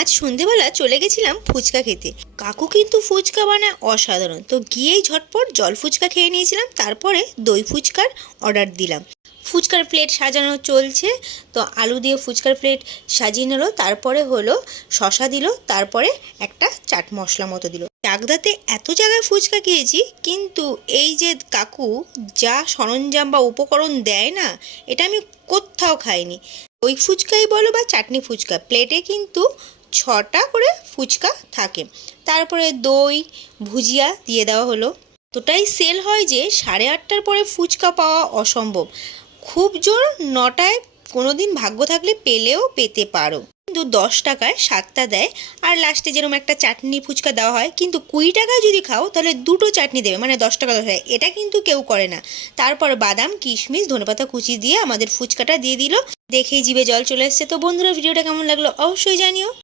আজ সন্ধেবেলা চলে গেছিলাম ফুচকা খেতে। কাকু কিন্তু ফুচকা বানায় অসাধারণ। তো গিয়েই ঝটপট জল ফুচকা খেয়ে নিয়েছিলাম, তারপরে দই ফুচকার অর্ডার দিলাম। ফুচকার প্লেট সাজানো চলছে, তো আলু দিয়ে ফুচকার প্লেট সাজিয়ে নিল, তারপরে হলো শশা দিল, তারপরে একটা চাট মশলা মতো দিল। চাকদাতে এত জায়গায় ফুচকা খেয়েছি, কিন্তু এই যে কাকু যা সরঞ্জাম বা উপকরণ দেয় না, এটা আমি কোথাও খাইনি। দই ফুচকাই বলো বা চাটনি ফুচকা, প্লেটে কিন্তু 6টা করে ফুচকা থাকে, তারপরে দই ভুজিয়া দিয়ে দেওয়া হলো। এতটাই সেল হয় যে 8:30টার পরে ফুচকা পাওয়া অসম্ভব। খুব জোর 9টায় কোনো দিন ভাগ্য থাকলে পেলেও পেতে পারো, কিন্তু 10 টাকায় 7টা দেয়। আর লাস্টে যেরকম একটা চাটনি ফুচকা দেওয়া হয়, কিন্তু 20 টাকায় যদি খাও তাহলে 2টো চাটনি দেবে, মানে 10 টাকা 10 টাকা। এটা কিন্তু কেউ করে না। তারপর বাদাম কিশমিশ ধনেপাতা কুচি দিয়ে আমাদের ফুচকাটা দিয়ে দিল। দেখেই জিভে জল চলে এসছে। তো বন্ধুরা, ভিডিওটা কেমন লাগলো অবশ্যই জানিও।